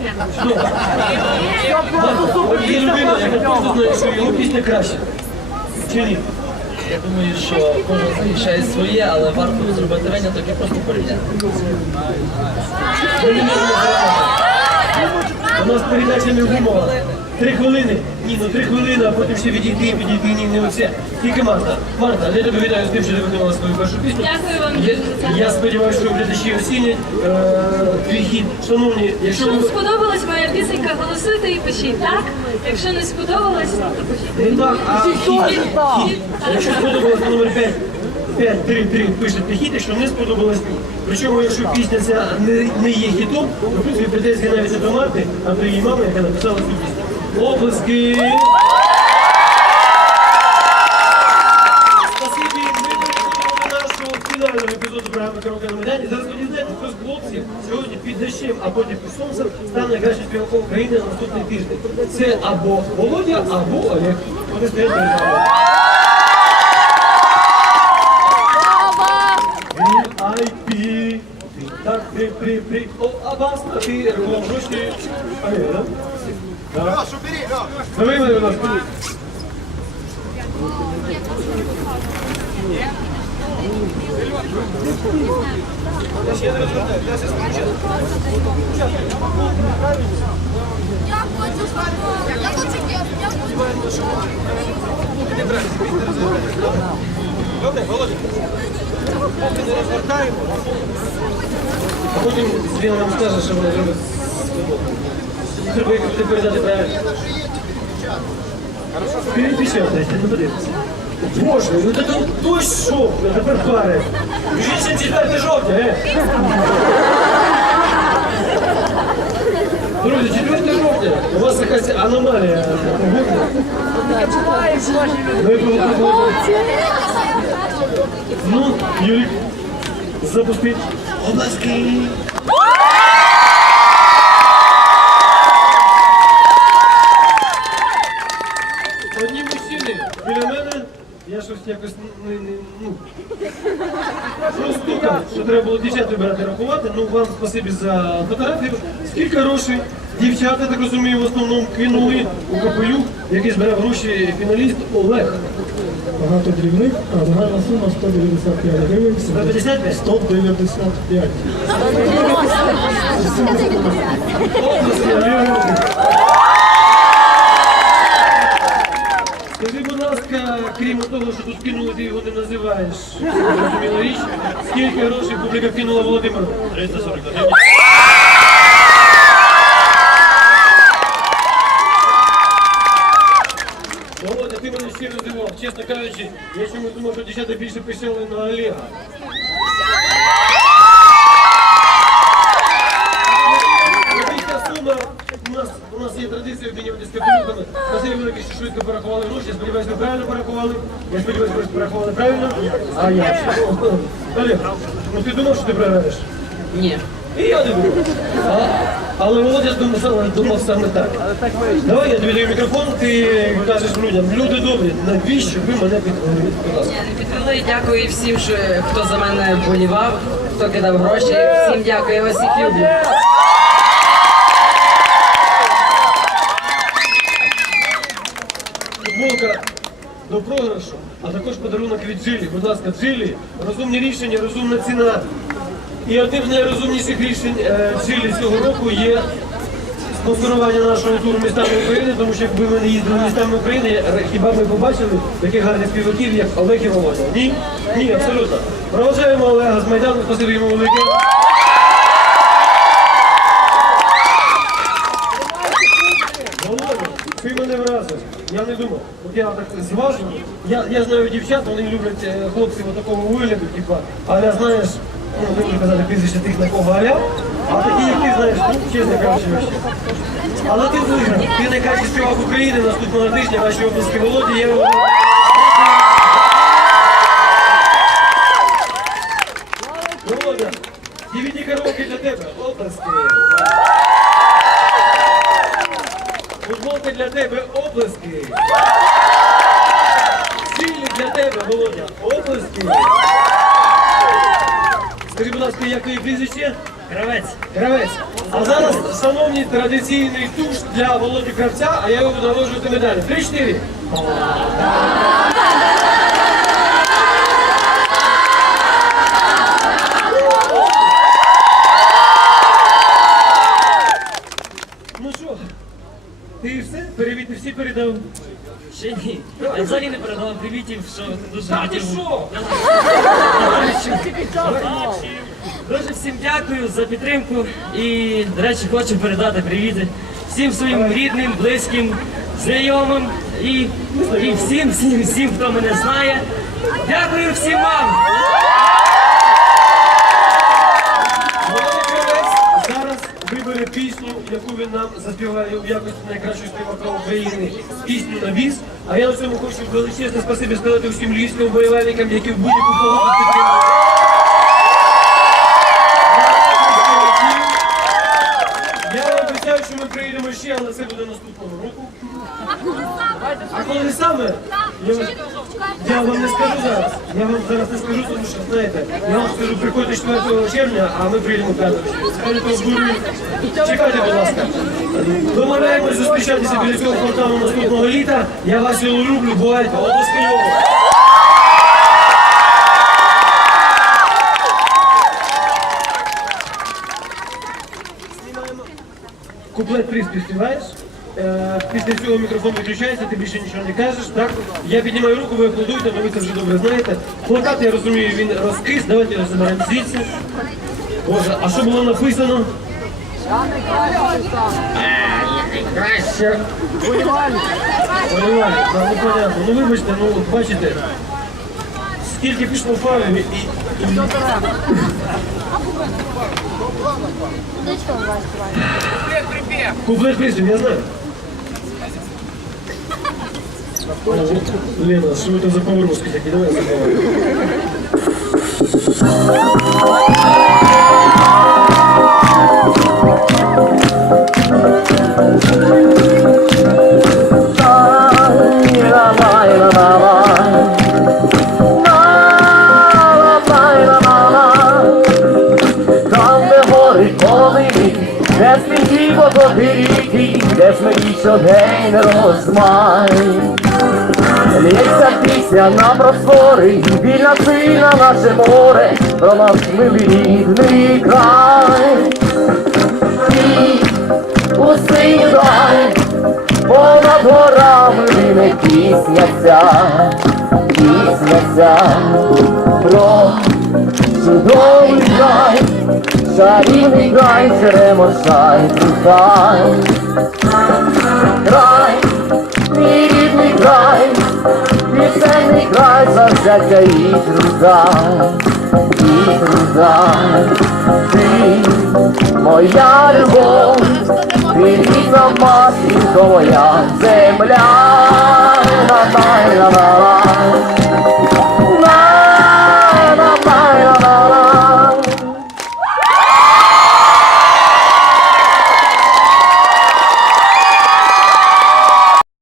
пісня. Є людина, яка точно знає, що його пісня краще. Чи ні? Я думаю, що кожен захищає своє, але варто зробити виняток і просто порівняти. У нас передача не гумова. Три хвилини. Ні, ну три хвилини, а потім ще відійти, підійти, ні, не оце. Тільки Марта. Марта, я тебе вітаю з тим, що ти виконала свою першу пісню. Дякую вам Я, дуже за це. я сподіваюся, що глядачі оцінять е, твій хід. Шановні, якщо Якщо вам ви... сподобалась моя пісенька, голосуйте і пишіть, так? Якщо не сподобалась, то пишіть. Не так, а хід. хід. Якщо сподобалось номер 5, 5, 3, 3, пишете хід, якщо не сподобалось ні. Причому, якщо пісня ця не, не є хітом, то в принципі претензії навіть не до Марти, а до її мами, яка написала цю пісню. Облески! Спасибі, ми переходимо до нашого фінального епізоду програми «Караоке на Майдані». Зараз ви дізнаєтесь, хто з хлопців сьогодні під дощем, а потім під сонцем стане найкращим співаком України на наступний тиждень. Це або Володя, або Олег. Вони стоять перед вами. VIP. Так, при, при, при, о, а ти рекламу гроші. А, є, да? Леша, бери, Леша. Давай мене, будь ласка. Я хочу, я хочу, я хочу. А потім він нам скаже, що вона зробить з футболкою. Буде передати правильно. Перепечатайте, не подивіться. Боже, ну це шов, а тепер пари. Вже 4 жовтня, е. Друзі, 4 жовтня. У вас якась аномалія. Ви Ну, Юрик, запусти. Обласки. Одні мужчини біля мене, я щось якось не, не, ну, простукав, що треба було дівчат вибирати рахувати. Ну вам спасибі за фотографію. Скільки грошей дівчата, так розумію, в основному кинули у капелюх, який збирав гроші фіналіст Олег. Багато дрібних, а загальна сума 195 гривень. 155? 195. Обласки, Олег. Скажи, будь ласка, крім того, що тут кинули, ти його не називаєш. Зрозуміла річ. Скільки грошей публіка кинула Володимиру? 341. Володя, ти мене щиро здивував. Чесно кажучи, я чомусь думав, що дівчата більше писали на Олега. Велика сума. У нас, у нас є традиція обмінюватися капелюхами. Спасибі велике, що швидко порахували гроші. Я сподіваюся, ви правильно порахували. Я сподіваюся, ви порахували правильно. А я. Олег, ну ти думав, що ти програєш? Ні. І я не думав. А, але Володя думав, думав саме так. Давай я тобі даю мікрофон, ти кажеш людям, люди добрі, навіщо ви мене підтримуєте? Будь ласка. Підтримали, дякую всім, що, хто за мене болівав, хто кидав гроші. Всім дякую, я вас всіх люблю. Футболка до програшу, а також подарунок від Джилі. Будь ласка, Джилі, розумні рішення, розумна ціна. І одним з найрозумніших рішень е, Джилі цього року є спонсорування нашого туру містами України, тому що якби ми не їздили містами України, хіба ми побачили таких гарних співаків, як Олег і Володя? Ні? Ні, абсолютно. Проважаємо Олега з Майдану, спасибі йому велике. Володя, ти мене вразив. Я не думав. От я так зважу. Я, я знаю дівчат, вони люблять е, хлопців такому вигляду, типа, але знаєш, ну не буду казати прізвище тих на кого аля, а такі, як ти знаєш, ну, чесно кажучи, вообще. Але ти виграв. Ти найкращий співак України наступного тижня, ваші обласки Володі. Я його... Володя, DVD коробки для тебе. Оплески. Футболка для тебе оплески. Цілі для тебе, Володя, оплески. Скажи, будь ласка, як твоє прізвище? Кравець. Кравець. А зараз, шановні, традиційний туш для Володі Кравця, а я його буду наложувати медалі. Три-чотири. Ну що, ти все? Привіти всі передав. Ще ні. Я не передавав привітів, що дуже що? Дуже всім дякую за підтримку і, до речі, хочу передати привіти всім своїм рідним, близьким, знайомим і, і всім, всім, всім, хто мене знає. Дякую всім вам! Володя Кравець зараз вибере пісню, яку він нам заспіває у якості найкращого співака України. Пісню на віз. А я на цьому хочу величезне спасибі сказати усім львівським вболівальникам, які в будь-яку погоду підтримують. Я обіцяю, що ми приїдемо ще, але це буде наступного року. А коли саме? Я, я вам не скажу зараз. Я вам зараз не скажу, тому що знаєте, я вам скажу, приходьте 4 червня, а ми приїдемо 5 червня. Чекайте, будь ласка. Домовляємось зустрічатися біля цього фонтану наступного літа. Я вас його люблю, бувайте, обласкайово. Куплет приспів співаєш. Е, Після цього мікрофон виключається, ти більше нічого не кажеш, так? Я піднімаю руку, ви аплодуєте, але ви це вже добре знаєте. Плакат, я розумію, він розкис, давайте його заберемо звідси. Боже, а що було написано? Полювальник, ну понятно. Ну вибачте, ну от бачите, скільки пішло фарів і... і... Куплет песню, я знаю. Лена, что это за поворот такие? Давай я Там, сніги водопіріки, де смирі щодень розмай. Лється пісня на простори, вільна сина наше море, про наш милий рідний край. І у синій дай, понад горами лине пісня ця, пісня ця про чудовий край, чарівний край, черемошай, край, край, мій рідний край, пісенний край, завзяття і труда, і труда, ти моя любов, ти рідна матінко моя земля, на на на